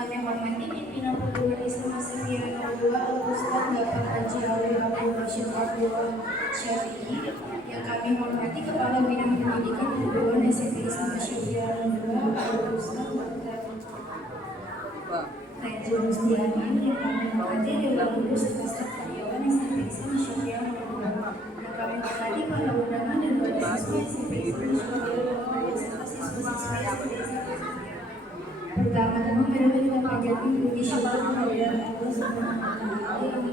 kami hormati pimpinan perguruan Islam Asy-Syafi'iyah nomor 2 Al-Ustaz Bapak Haji Alwi Abdul Rashid Abdullah Syafi'i, yang kami hormati Kepala Bidang Pendidikan Perguruan SMP Islam Asy-Syafi'iyah nomor 2 Al-Ustaz Haji Rustiaman, yang kami hormati Dewan Guru serta staf karyawan SMP Islam Asy-Syafi'iyah nomor 2, yang kami hormati para undangan dan para siswa SMP Islam Asy-Syafi'iyah nomor 2 serta siswa-siswa SMP Islam. Pertama-tama mari kita panjatkan puji syukur kepada Allah Subhanahu wa Ta'ala yang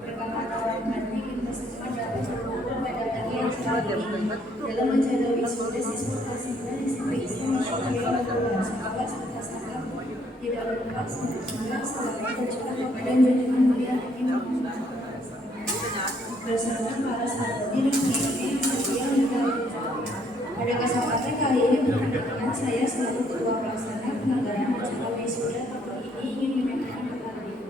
berkata hati kita semua dapat berkumpul pada pagi yang cerah ini dalam acara wisuda siswa kelas 9 SMP Islam Asy-Syafi'iyah nomor 11 atas nama tidak lupa semoga selamat tercurah kepada junjungan mulia Imam bersama para sahabat yang setia hingga pada kesempatan kali ini berkenan saya selaku ketua pelaksana penyelenggaraan acara wisuda tahun ini ingin menyampaikan beberapa hal.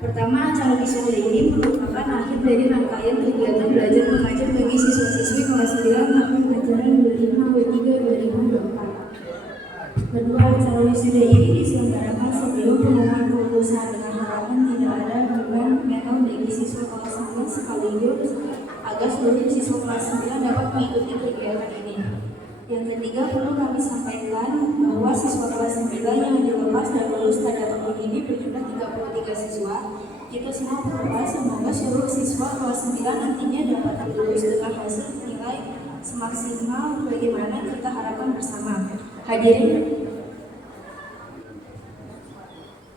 Pertama, acara wisuda ini merupakan akhir dari rangkaian kegiatan belajar mengajar bagi siswa-siswi kelas 9 tahun ajaran 2023-2024. Kedua, acara wisuda ini diselenggarakan sebelum pengumuman kelulusan dengan harapan tidak ada beban mental bagi siswa kelas 9 sekaligus agar seluruh siswa kelas 9 dapat mengikuti kegiatan ini. Yang ketiga, perlu kami sampaikan bahwa siswa kelas 9 yang dilepas dan lulus pada tahun ini berjumlah 33 siswa. Kita semua berdoa semoga seluruh siswa kelas 9 nantinya dapat lulus dengan hasil nilai semaksimal bagaimana kita harapkan bersama. Hadirin,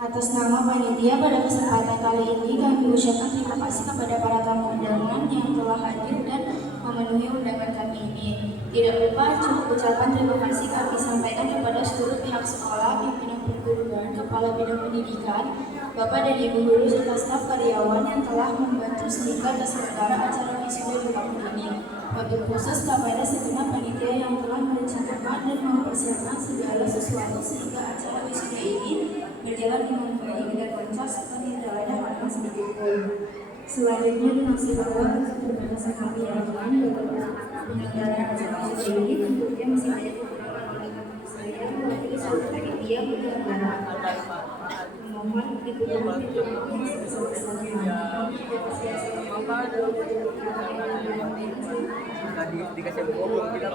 atas nama panitia pada kesempatan kali ini kami ucapkan terima kasih kepada para tamu undangan yang telah hadir dan memenuhi undangan kami ini. Tidak lupa ucapan terima kasih kami sampaikan kepada seluruh pihak sekolah, pimpinan perguruan, kepala bidang pendidikan, Bapak dan Ibu guru serta staf karyawan yang telah membantu sehingga terselenggara acara wisuda di tahun ini. Wabil khusus kepada segenap panitia yang telah merencanakan dan mempersiapkan segala sesuatu sehingga acara wisuda ini berjalan dengan baik dan lancar serta tidak ada halangan sedikit pun. Selanjutnya dimaksudkan kepada sangat yakin bahwa penyelenggaraan acara wisuda ini tentunya masih banyak kekurangan oleh saya mewakili seluruh panitia penyelenggara. Mohon dipenuhi yang sebesar-besarnya. Dikasih bohong kita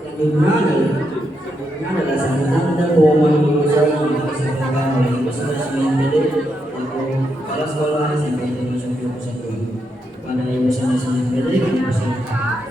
Selanjutnya adalah sambutan dan pengumuman lulusan yang disampaikan oleh Kepala SMPD dan Kepala Sekolah SMP Indonesia 21. Kepada Ibu SMPD kami persilakan.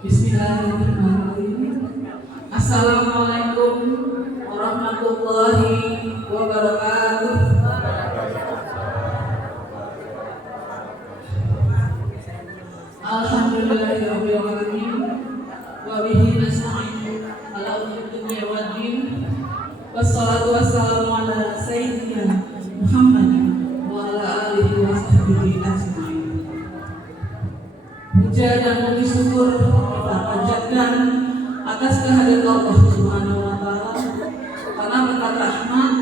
Bismillahirrahmanirrahim. Assalamualaikum warahmatullahi wabarakatuh. Alhamdulillahirabbil alamin wa bihi nasta'in ala umuri dunya waddin. Wassalatu wassalamu ala sayyidina Muhammadin wa ala alihi wa sahbihi ajma'in. Puja dan puji syukur kita panjatkan atas kehadiran Allah Subhanahu wa Ta'ala, karena berkat rahmat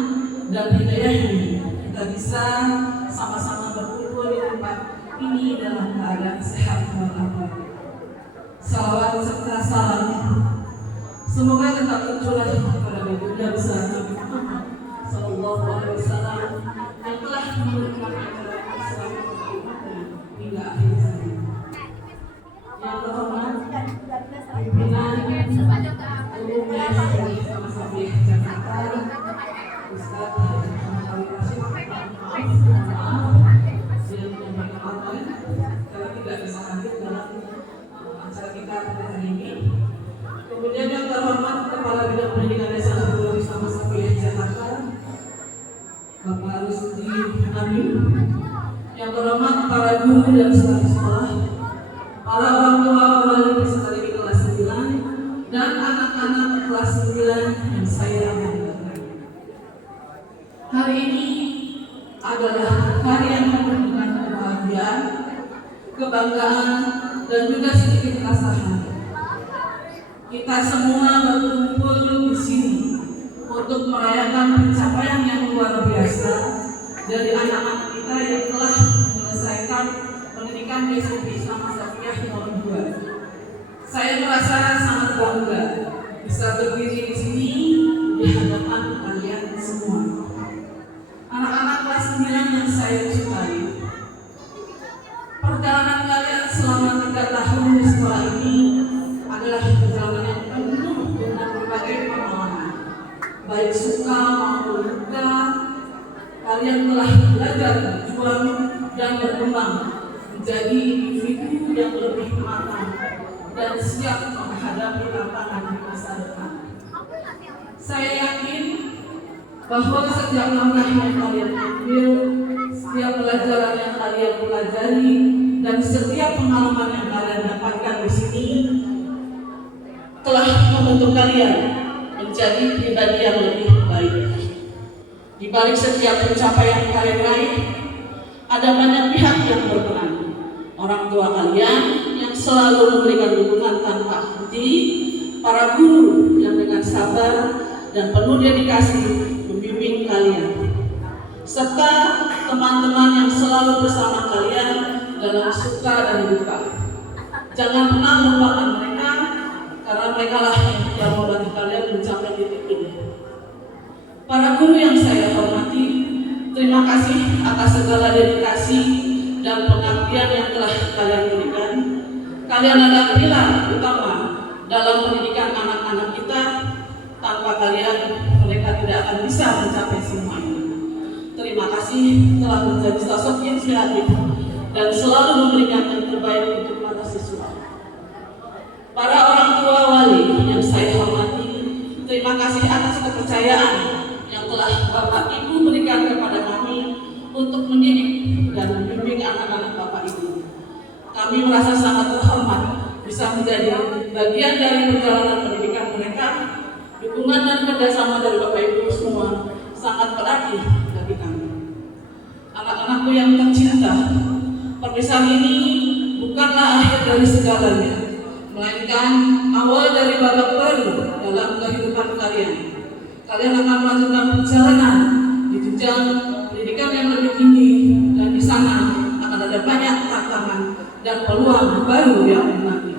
dan hidayahnya kita bisa sama-sama berkumpul di tempat ini dalam keadaan sehat walafiat. Salawat serta salam semoga tetap tercurah kepada Baginda besar Nabi Muhammad Sallallahu Alaihi Wasallam yang telah memberikan ajaran Islam hingga akhir zaman. Yang terhormat pimpinan umum dari Asy-Syafi'iyah Jakarta, Ustaz Haji Alwi Rashid, maaf yang menyampaikan kemarin karena tidak bisa hadir dalam acara kita pada hari ini. Kemudian yang terhormat Kepala Bidang Pendidikan Desa Nurul Islam Sapiah Jakarta, Bapak Rusdi Amin. Yang terhormat para guru dan staf sekolah, para orang tua wali peserta didik kelas 9 dan anak-anak kelas 9 yang saya banggakan. Hari ini adalah hari yang penuh dengan kebahagiaan, kebanggaan, dan juga sedikit kerasahan. Kita semua berkumpul di sini untuk merayakan pencapaian yang luar biasa dari anak-anak kita yang telah menyelesaikan pendidikan di SMP Islam Sapiah nomor 2. Saya merasa sangat bangga bisa berdiri di sini di hadapan kalian semua. Anak-anak kelas 9 yang saya cintai, perjalanan kalian selama 3 tahun di sekolah ini adalah perjalanan yang penuh dengan berbagai pengalaman, baik suka maupun duka. Kalian telah belajar berjuang dan berkembang menjadi individu yang lebih matang dan siap menghadapi tantangan di masa depan. Saya yakin bahwa setiap langkah yang kalian ambil, setiap pelajaran yang kalian pelajari, dan setiap pengalaman yang kalian dapatkan di sini telah membentuk kalian menjadi pribadi yang lebih baik. Di balik setiap pencapaian kalian raih, ada banyak pihak yang berperan. Orang tua kalian yang selalu memberikan dukungan tanpa henti, para guru yang dengan sabar dan penuh dedikasi membimbing kalian, serta teman-teman yang selalu bersama kalian dalam suka dan duka. Jangan pernah melupakan mereka, karena mereka lah yang membantu kalian mencapai titik ini. Para guru yang saya hormati, terima kasih atas segala dedikasi dan pengabdian yang telah kalian berikan. Kalian adalah pilar utama dalam pendidikan anak-anak kita. Tanpa kalian, mereka tidak akan bisa mencapai semua ini. Terima kasih telah menjadi sosok inspiratif dan selalu memberikan yang terbaik untuk para siswa. Para orang tua wali yang saya hormati, terima kasih atas kepercayaan yang telah Bapak Ibu berikan kepada kami untuk mendidik dan membimbing anak-anak Bapak Ibu. Kami merasa sangat terhormat bisa menjadi bagian dari perjalanan pendidikan mereka. Dukungan dan kerjasama dari Bapak Ibu semua sangat berarti bagi kami. Anak-anakku yang tercinta, perpisahan ini bukanlah akhir dari segalanya, melainkan awal dari babak baru dalam kehidupan kalian. Kalian akan melanjutkan perjalanan di jenjang pendidikan yang lebih tinggi, dan di sana akan ada banyak tantangan dan peluang baru yang menanti.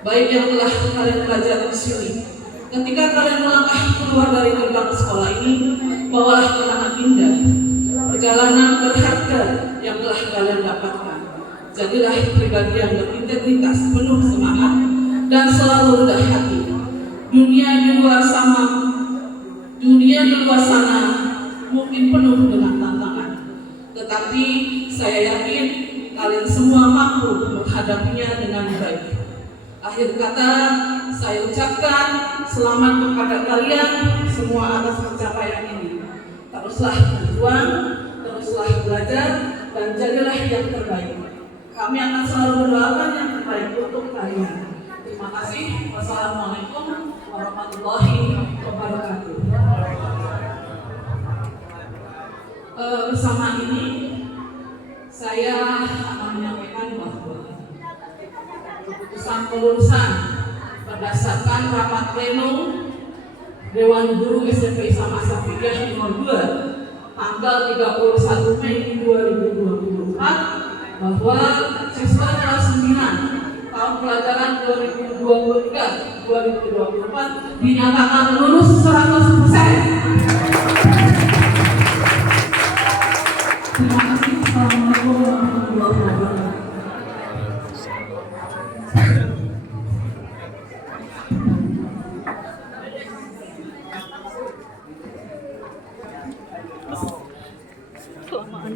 Baik yang telah kalian pelajari di sini, ketika kalian melangkah keluar dari gerbang sekolah ini, bawalah kenangan indah, perjalanan berharga yang telah kalian dapatkan. Jadilah pribadi yang berintegritas, penuh semangat, dan selalu rendah hati. Dunia di luar sana mungkin penuh dengan tantangan, tetapi saya yakin kalian semua mampu menghadapinya dengan baik. Akhir kata, saya ucapkan selamat kepada kalian semua atas pencapaian ini. Teruslah berjuang, teruslah belajar, dan jadilah yang terbaik. Kami akan selalu mendoakan yang terbaik untuk kalian. Terima kasih. Wassalamualaikum warahmatullahi wabarakatuh. Bersama ini, saya akan menyampaikan bahwa keputusan kelulusan berdasarkan rapat pleno Dewan Guru SMP Islam Sapiah nomor 2 tanggal 31 Mei 2024 bahwa siswa kelas 9 tahun pelajaran 2023-2024 dinyatakan lulus 100%. Terima kasih. Assalamualaikum warahmatullahi wabarakatuh. Kelamaan.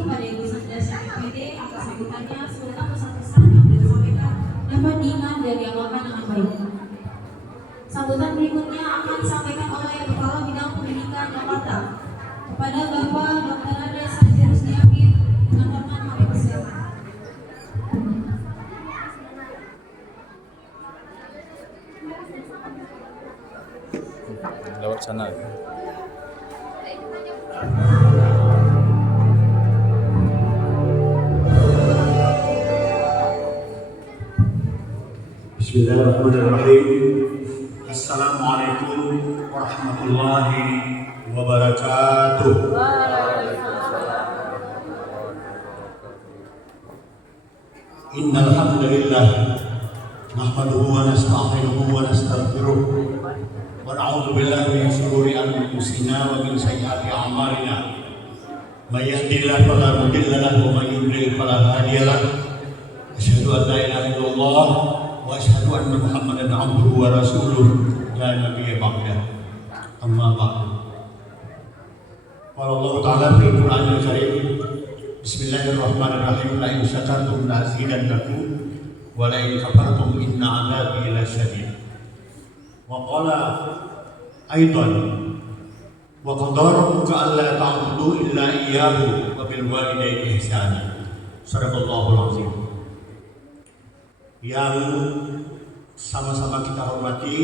kepada Ibu Sanjasa MPD atas sambutannya serta pesan-pesan yang disampaikan dapat diingat dan diamalkan dengan baik. Sambutan berikutnya akan disampaikan oleh Kepala Bidang Pendidikan Jakarta kepada Bapak Dr. Andreas Sanjirus Diamin dengan hormat kami persilakan. Lewat sana. Bismillahirrahmanirrahim. Assalamualaikum warahmatullahi wabarakatuh. Innal hamdalillah nahmaduhu wa nasta'inuhu wa nastaghfiruh wa na'udzu billahi min shururi anfusina wa min sayyiati a'malina. May yahdihillahu fala mudilla lahu wa may yudlil fala hadiya lahu. Asyhadu an la ilaha illallah wa asyhadu anna Muhammadan abduhu wa rasuluh la nabiyya ba'dah. Amma ba'd. Qala Allah Ta'ala fil Qur'anil Karim, Bismillahirrahmanirrahim, la in syakartum la azidannakum wa la in kafartum inna 'adzabi lasyadid. Wa qala aidan wa qadara rabbuka alla ta'budu illa iyyahu wa bil walidayni ihsana. Shadaqallahul azim. Yang sama-sama kita hormati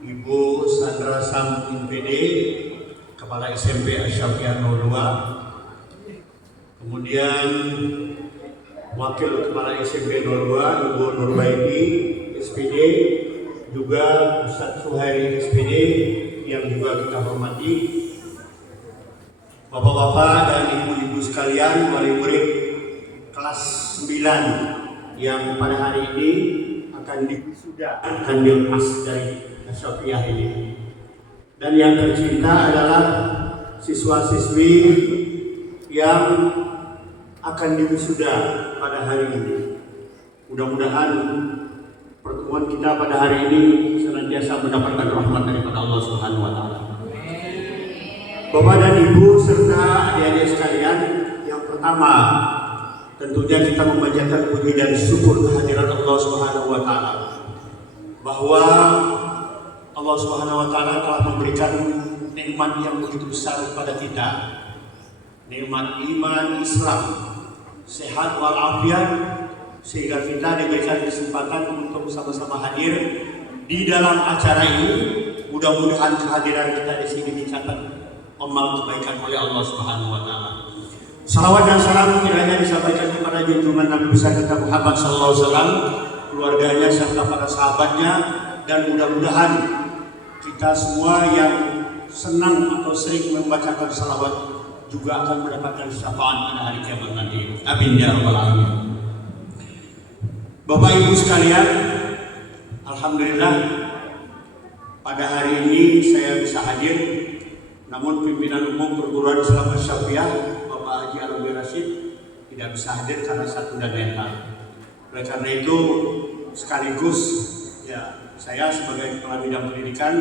Ibu Sandra Sam MPD, Kepala SMP Asy-Syafi'iyah 02, kemudian Wakil Kepala SMP 02 Ibu Nurbaiti SPD, juga Ustadz Suhairi SPD yang juga kita hormati, Bapak-bapak dan ibu-ibu sekalian, wali murid kelas 9 yang pada hari ini akan diwisuda, akan dilepas dari Asy-Syafi'iyah ini. Dan yang tercinta adalah siswa-siswi yang akan diwisuda pada hari ini. Mudah-mudahan pertemuan kita pada hari ini senantiasa mendapatkan rahmat daripada Allah Subhanahu wa Ta'ala. Bapak dan Ibu serta adik-adik sekalian, yang pertama tentunya kita memanjatkan puji dan syukur kehadiran Allah Subhanahu wa Ta'ala, bahwa Allah Subhanahu wa Ta'ala telah memberikan nikmat yang begitu besar kepada kita, nikmat iman Islam, sehat walafiat, sehingga kita diberikan kesempatan untuk sama-sama hadir di dalam acara ini. Mudah-mudahan kehadiran kita di sini dicatat amal kebaikan oleh Allah Subhanahu wa Ta'ala. Salawat dan salam kiranya disampaikan kepada junjungan Nabi besar kita Muhammad SAW, keluarganya serta para sahabatnya, dan mudah-mudahan kita semua yang senang atau sering membacakan salawat juga akan mendapatkan syafaat pada hari kiamat nanti. Amin ya rabbal alamin. Bapak Ibu sekalian, alhamdulillah pada hari ini saya bisa hadir, namun pimpinan umum perguruan Islam Asy-Syafi'iyah Haji Alwi Rashid tidak bisa hadir karena satu dan lain hal. Oleh karena itu, sekaligus ya saya sebagai Kepala Bidang Pendidikan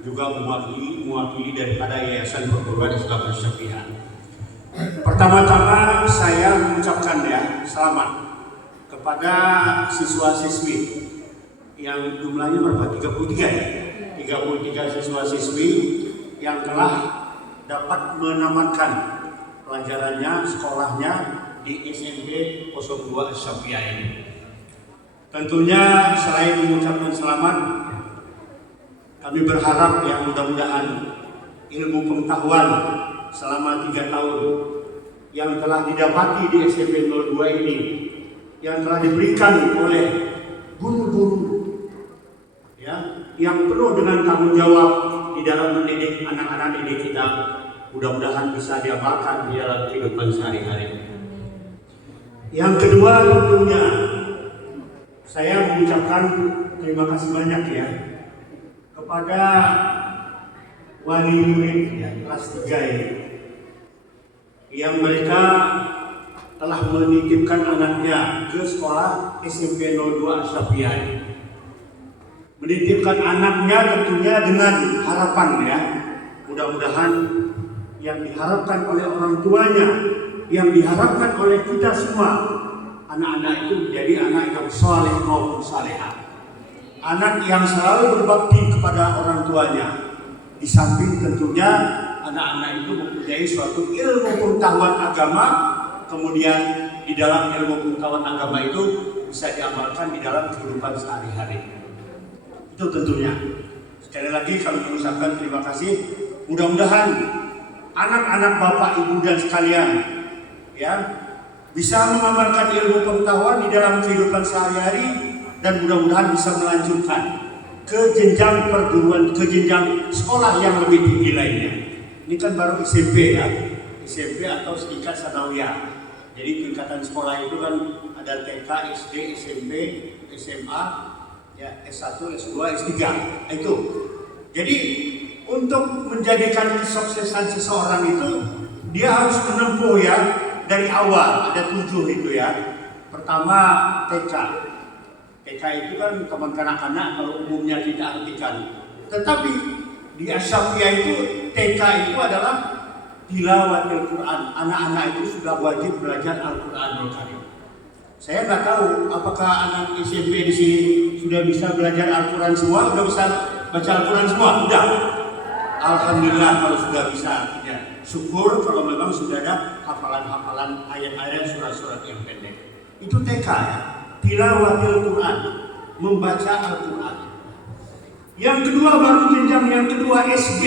juga mewakili daripada Yayasan Perguruan Islam Asy-Syafi'iyah. Pertama-tama saya mengucapkan selamat kepada siswa-siswi yang jumlahnya berapa? 33 siswa-siswi yang telah dapat menamatkan pelajarannya, sekolahnya di SMP 02 Asy-Syafi'iyah ini. Tentunya selain mengucapkan selamat, kami berharap mudah-mudahan ilmu pengetahuan selama 3 tahun yang telah didapati di SMP 02 ini, yang telah diberikan oleh guru-guru yang penuh dengan tanggung jawab di dalam mendidik anak-anak didik kita, mudah-mudahan bisa diamalkan di dalam kehidupan sehari-hari. Yang kedua, tentunya saya mengucapkan terima kasih banyak kepada wali murid kelas 3 ini, yang mereka telah menitipkan anaknya ke sekolah SMP 02 Asy-Syafi'iyah ini. Menitipkan anaknya tentunya dengan harapan mudah-mudahan yang diharapkan oleh orang tuanya yang diharapkan oleh kita semua, anak-anak itu menjadi anak yang soleh maupun salehah. Anak yang selalu berbakti kepada orang tuanya. Di samping tentunya anak-anak itu mempunyai suatu ilmu pengetahuan agama, kemudian di dalam ilmu pengetahuan agama itu bisa diamalkan di dalam kehidupan sehari-hari. Itu tentunya. Sekali lagi kami mengucapkan terima kasih. Mudah-mudahan anak-anak Bapak Ibu dan sekalian ya bisa mengamalkan ilmu pengetahuan di dalam kehidupan sehari-hari dan mudah-mudahan bisa melanjutkan ke jenjang perguruan, ke jenjang sekolah yang lebih tinggi lainnya. Ini kan baru SMP ya, SMP atau tingkat sanawiyah. Jadi tingkatan sekolah itu kan ada TK, SD, SMP, SMA, ya S1, S2, S3 itu. Jadi untuk menjadikan kesuksesan seseorang itu dia harus menempuh ya dari awal, ada 7 itu ya. Pertama TK. TK itu kan teman kanak-kanak kalau umumnya kita artikan. Tetapi di Asyafiyah itu TK itu adalah tilawatil Quran. Anak-anak itu sudah wajib belajar Al-Quranul Karim. Saya nggak tahu apakah anak SMP di sini sudah bisa belajar Al-Quran semua, sudah bisa baca Al-Quran semua? Sudah. Alhamdulillah kalau sudah bisa. Ya. Syukur kalau memang sudah ada hafalan-hafalan ayat-ayat surat-surat yang pendek. Itu TK ya. Tilawatil Quran, membaca Al-Quran. Yang kedua baru jenjang yang kedua SD.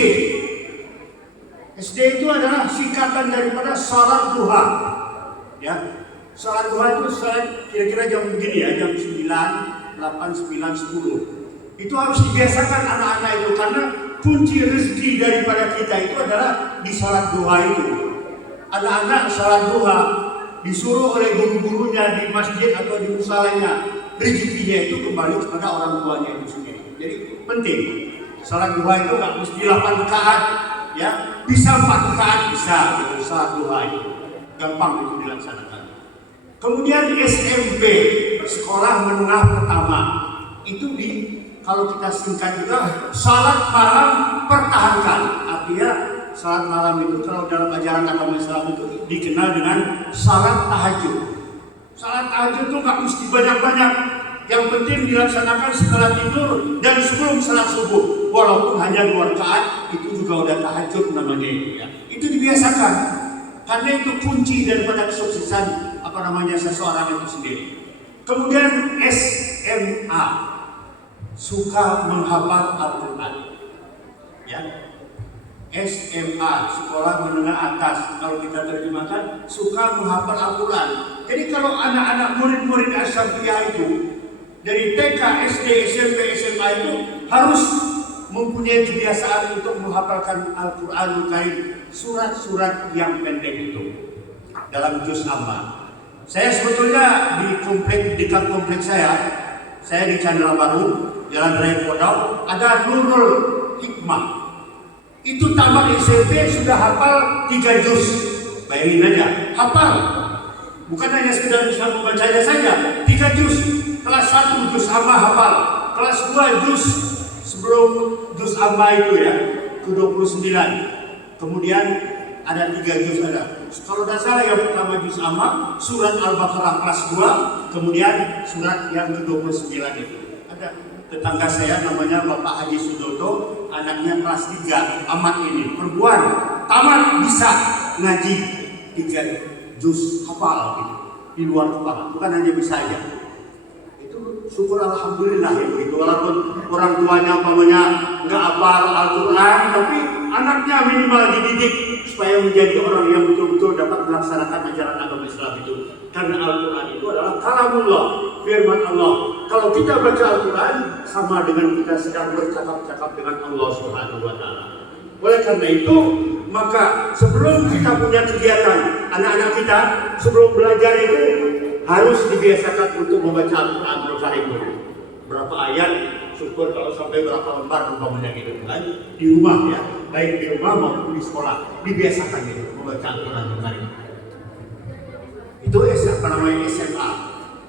SD itu adalah singkatan daripada salat duha. Ya. Salat duha itu salat kira-kira jam begini ya, jam 9, 8, 9, 10. Itu harus dibiasakan anak-anak itu karena kunci rezeki daripada kita itu adalah di salat duha itu. Anak-anak salat duha disuruh oleh guru-gurunya di masjid atau di musalanya, rezekinya itu kembali kepada orang tuanya itu sendiri. Jadi penting. Salat duha itu nggak mesti 8 rakaat, ya bisa 4 rakaat bisa gitu salat duha itu. Gampang itu dilaksanakan. Kemudian SMP, sekolah menengah pertama, itu kalau kita singkat juga salat malam pertahankan. Artinya salat malam itu kalau dalam ajaran agama Islam itu dikenal dengan salat tahajud. Salat tahajud itu nggak mesti banyak-banyak. Yang penting dilaksanakan setelah tidur dan sebelum salat subuh. Walaupun hanya 2 rakaat itu juga udah tahajud namanya itu ya. Itu dibiasakan. Karena itu kunci daripada kesuksesan seseorang itu sendiri. Kemudian SMA, suka menghafal Al-Quran. Ya. SMA, sekolah menengah atas, kalau kita terjemahkan suka menghafal Al-Quran. Jadi kalau anak-anak murid-murid Asyafiyah itu dari TK, SD, SMP, SMA itu harus mempunyai kebiasaan untuk menghafalkan Al-Quranul Karim, surat-surat yang pendek itu dalam juz amma. Saya sebetulnya di dekat kompleks saya di Chandra Baru, Jalan Raya Kodau, ada Nurul Hikmah. Itu tamat SMP sudah hafal 3 juz. Bayangin aja, hafal. Bukan hanya sekedar bisa membacanya saja, 3 juz. Kelas 1 juz amma hafal, kelas 2 juz sebelum juz amma itu ya, ke-29. Kemudian ada 3 juz ada. Kalau tidak salah yang pertama juz amma, surat Al-Baqarah kelas 2, kemudian surat yang ke-29 itu. Ada tetangga saya namanya Bapak Haji Sudoto, anaknya kelas 3, amat ini, perempuan, tamat bisa ngaji 3 juz hafal gitu, di luar kepala, bukan hanya bisa aja. Itu syukur alhamdulillah ya begitu, walaupun orang tuanya nggak hafal Al-Quran, tapi anaknya minimal dididik supaya menjadi orang yang betul-betul dapat melaksanakan ajaran agama Islam itu. Karena Al-Quran itu adalah kalamullah, firman Allah. Kalau kita baca Al-Quran sama dengan kita sedang bercakap-cakap dengan Allah Subhanahu wa Ta'ala. Oleh karena itu, maka sebelum kita punya kegiatan, anak-anak kita sebelum belajar itu harus dibiasakan untuk membaca Al-Quran Al-Karim. Berapa ayat, syukur kalau sampai berapa lembar umpamanya gitu kan, di rumah ya, baik di rumah maupun di sekolah dibiasakan gitu membaca Al-Quran Al-Karim. Itu SMA.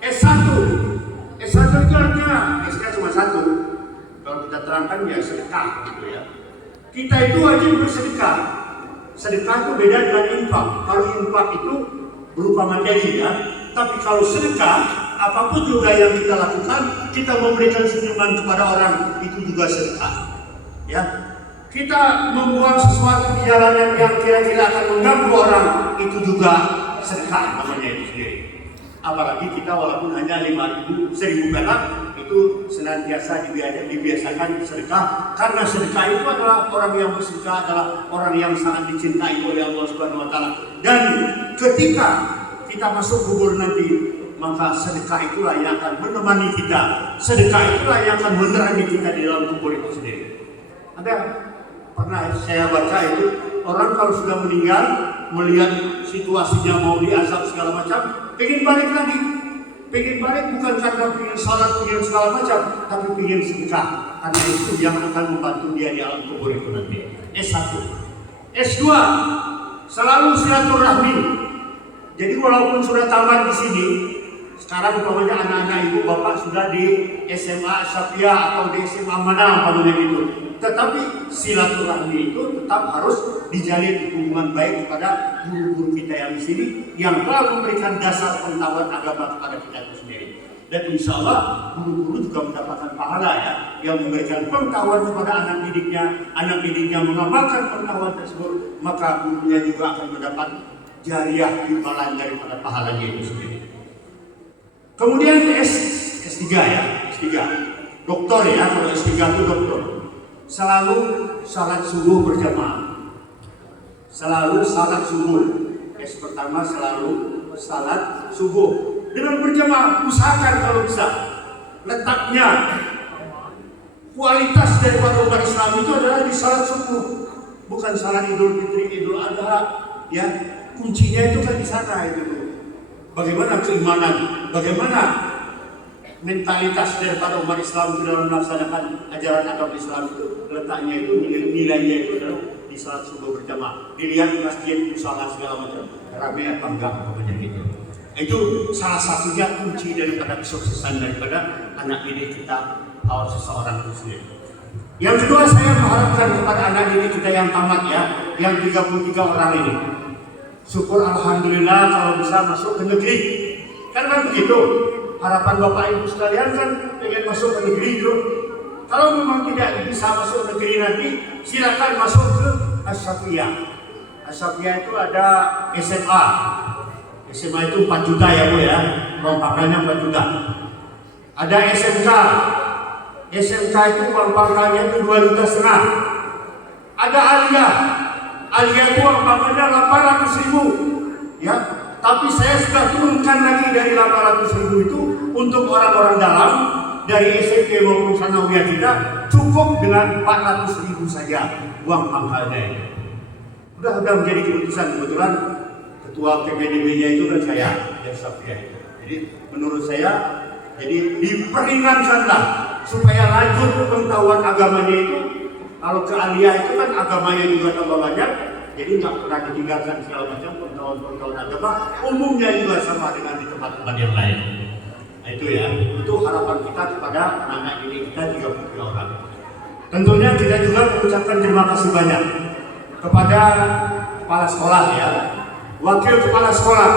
S1 itu artinya SK cuma 1. Kalau kita terangkan ya sedekah gitu ya. Kita itu wajib bersedekah. Sedekah itu beda dengan infak. Kalau infak itu berupa materi ya. Tapi kalau sedekah, apapun juga yang kita lakukan, kita memberikan senyuman kepada orang, itu juga sedekah. Ya, kita membuang sesuatu di jalanan yang kira-kira akan mengganggu orang, itu juga sedekah namanya itu sendiri. Apalagi kita walaupun hanya 5.000, 1.000 perak, itu senantiasa dibiasakan sedekah, karena sedekah itu adalah orang yang bersedekah adalah orang yang sangat dicintai oleh Allah Subhanahu wa taala. Dan ketika kita masuk kubur nanti, maka sedekah itulah yang akan menemani kita, sedekah itulah yang akan menerangi kita di dalam kubur itu sendiri. Ada pernah saya baca itu, orang kalau sudah meninggal melihat situasinya mau diazab segala macam, pengen balik lagi. Pengen balik bukan karena pengen salat, pengen segala macam, tapi pengen sedekah. Karena itu yang akan membantu dia di alam kubur itu nanti. S1. S2, selalu silaturahmi. Jadi walaupun sudah tamat di sini, sekarang umpamanya anak-anak ibu bapak sudah di SMA Syafia atau di SMA mana umpamanya gitu. Tetapi silaturahmi itu tetap harus dijalin hubungan baik kepada guru-guru kita yang di sini yang telah memberikan dasar pengetahuan agama kepada kita itu sendiri. Dan insya Allah guru-guru juga mendapatkan pahala ya, yang memberikan pengetahuan kepada anak didiknya mengamalkan pengetahuan tersebut, maka gurunya juga akan mendapat jariah imbalan daripada pahalanya itu sendiri. Kemudian S3 ya, S3 doktor ya, kalau S3 itu doktor. Selalu salat subuh berjamaah. Selalu salat subuh. S pertama selalu salat subuh dengan berjamaah. Usahakan kalau bisa. Letaknya, kualitas daripada umat Islam itu adalah di salat subuh, bukan salat Idul Fitri, Idul Adha. Ya, kuncinya itu kan di sana itu. Bagaimana keimanan, bagaimana mentalitas daripada umat Islam itu dalam melaksanakan ajaran agama Islam itu, letaknya itu, nilainya itu adalah di salat subuh berjamaah. Dilihat masjid, usaha segala macam, ramai apa enggak namanya gitu. Itu salah satunya kunci daripada kesuksesan daripada anak didik kita atau seseorang itu sendiri. Yang kedua, saya mengharapkan kepada anak didik kita yang tamat ya, yang 33 orang ini. Syukur alhamdulillah kalau bisa masuk ke negeri. Kan begitu. Harapan Bapak Ibu sekalian kan pengen masuk ke negeri itu. Kalau memang tidak bisa masuk negeri nanti, silakan masuk ke Asy-Syafiyah. Asy-Syafiyah itu ada SMA. SMA itu 4 juta ya Bu ya, rompakannya 4 juta. Ada SMK. SMK itu uang pangkalnya itu 2,5 juta. Ada Aliyah. Aliyah itu uang pangkalnya 800.000. Ya. Tapi saya sudah turunkan lagi dari 800.000 itu untuk orang-orang dalam dari SMP maupun sanawiyah kita cukup dengan 400.000 saja uang pangkalnya. Sudah menjadi keputusan. Kebetulan ketua PPDB-nya itu kan saya dari Syafia. Jadi menurut saya, jadi diperingatkanlah supaya lanjut pengetahuan agamanya itu. Kalau ke aliyah itu kan agamanya juga tambah banyak. Jadi nggak pernah ditinggalkan segala macam pengetahuan agama, umumnya juga sama dengan di tempat-tempat yang lain. Nah itu ya, itu harapan kita kepada anak-anak didik kita 33 orang. Tentunya kita juga mengucapkan terima kasih banyak kepada kepala sekolah ya, wakil kepala sekolah,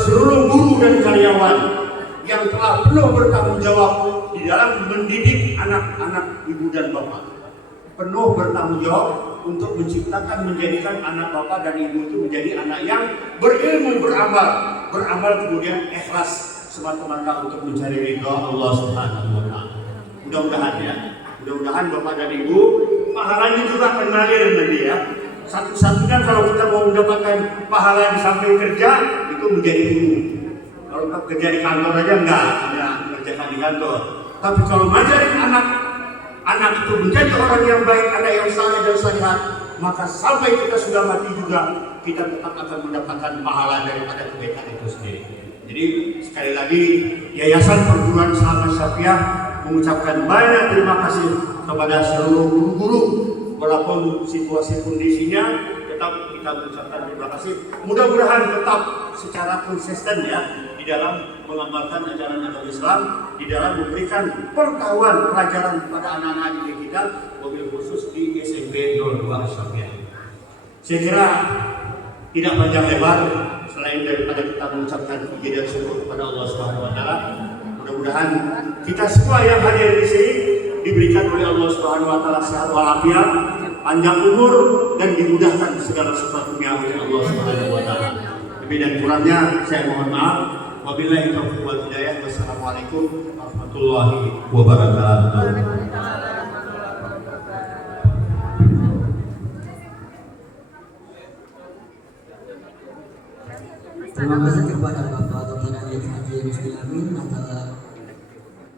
seluruh guru dan karyawan yang telah penuh bertanggung jawab di dalam mendidik anak-anak ibu dan bapak. Penuh bertanggung jawab untuk menciptakan, menjadikan anak bapak dan ibu itu menjadi anak yang berilmu, beramal kemudian ikhlas semata-mata untuk mencari ridha Allah Subhanahu wa taala. Mudah-mudahan ya, mudah-mudahan bapak dan ibu pahalanya juga akan mengalir nanti ya. Satu-satunya kalau kita mau mendapatkan pahala di samping kerja itu menjadi guru. Kalau kerja di kantor aja enggak, hanya mengerjakan di kantor. Tapi kalau ngajarin anak itu menjadi orang yang baik, anak yang saleh dan salihah, maka sampai kita sudah mati juga kita tetap akan mendapatkan pahala daripada kebaikan itu sendiri. Jadi sekali lagi Yayasan Perguruan Islam Asy-Syafiyah mengucapkan banyak terima kasih kepada seluruh guru-guru, walaupun situasi kondisinya tetap kita mengucapkan terima kasih. Mudah-mudahan tetap secara konsisten ya di dalam mengamalkan ajaran agama Islam, di dalam memberikan pengetahuan pelajaran kepada anak-anak didik kita, wabil khusus di SMP 02 Asy-Syafiyah. Saya kira tidak panjang lebar, selain daripada kita mengucapkan puji dan syukur kepada Allah Subhanahu wa taala. Mudah-mudahan kita semua yang hadir di sini diberikan oleh Allah Subhanahu wa taala sehat walafiat, panjang umur dan dimudahkan segala sesuatunya oleh Allah Subhanahu wa taala. Lebih dan kurangnya saya mohon maaf. Wabillahi taufiq wal hidayah. Wassalamualaikum warahmatullahi wabarakatuh. Terima kasih kepada Bapak Dr. Haji Rusdi Amin atas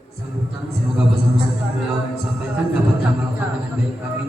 sambutan. Semoga pesan-pesan yang beliau sampaikan dapat diamalkan dengan baik. Amin.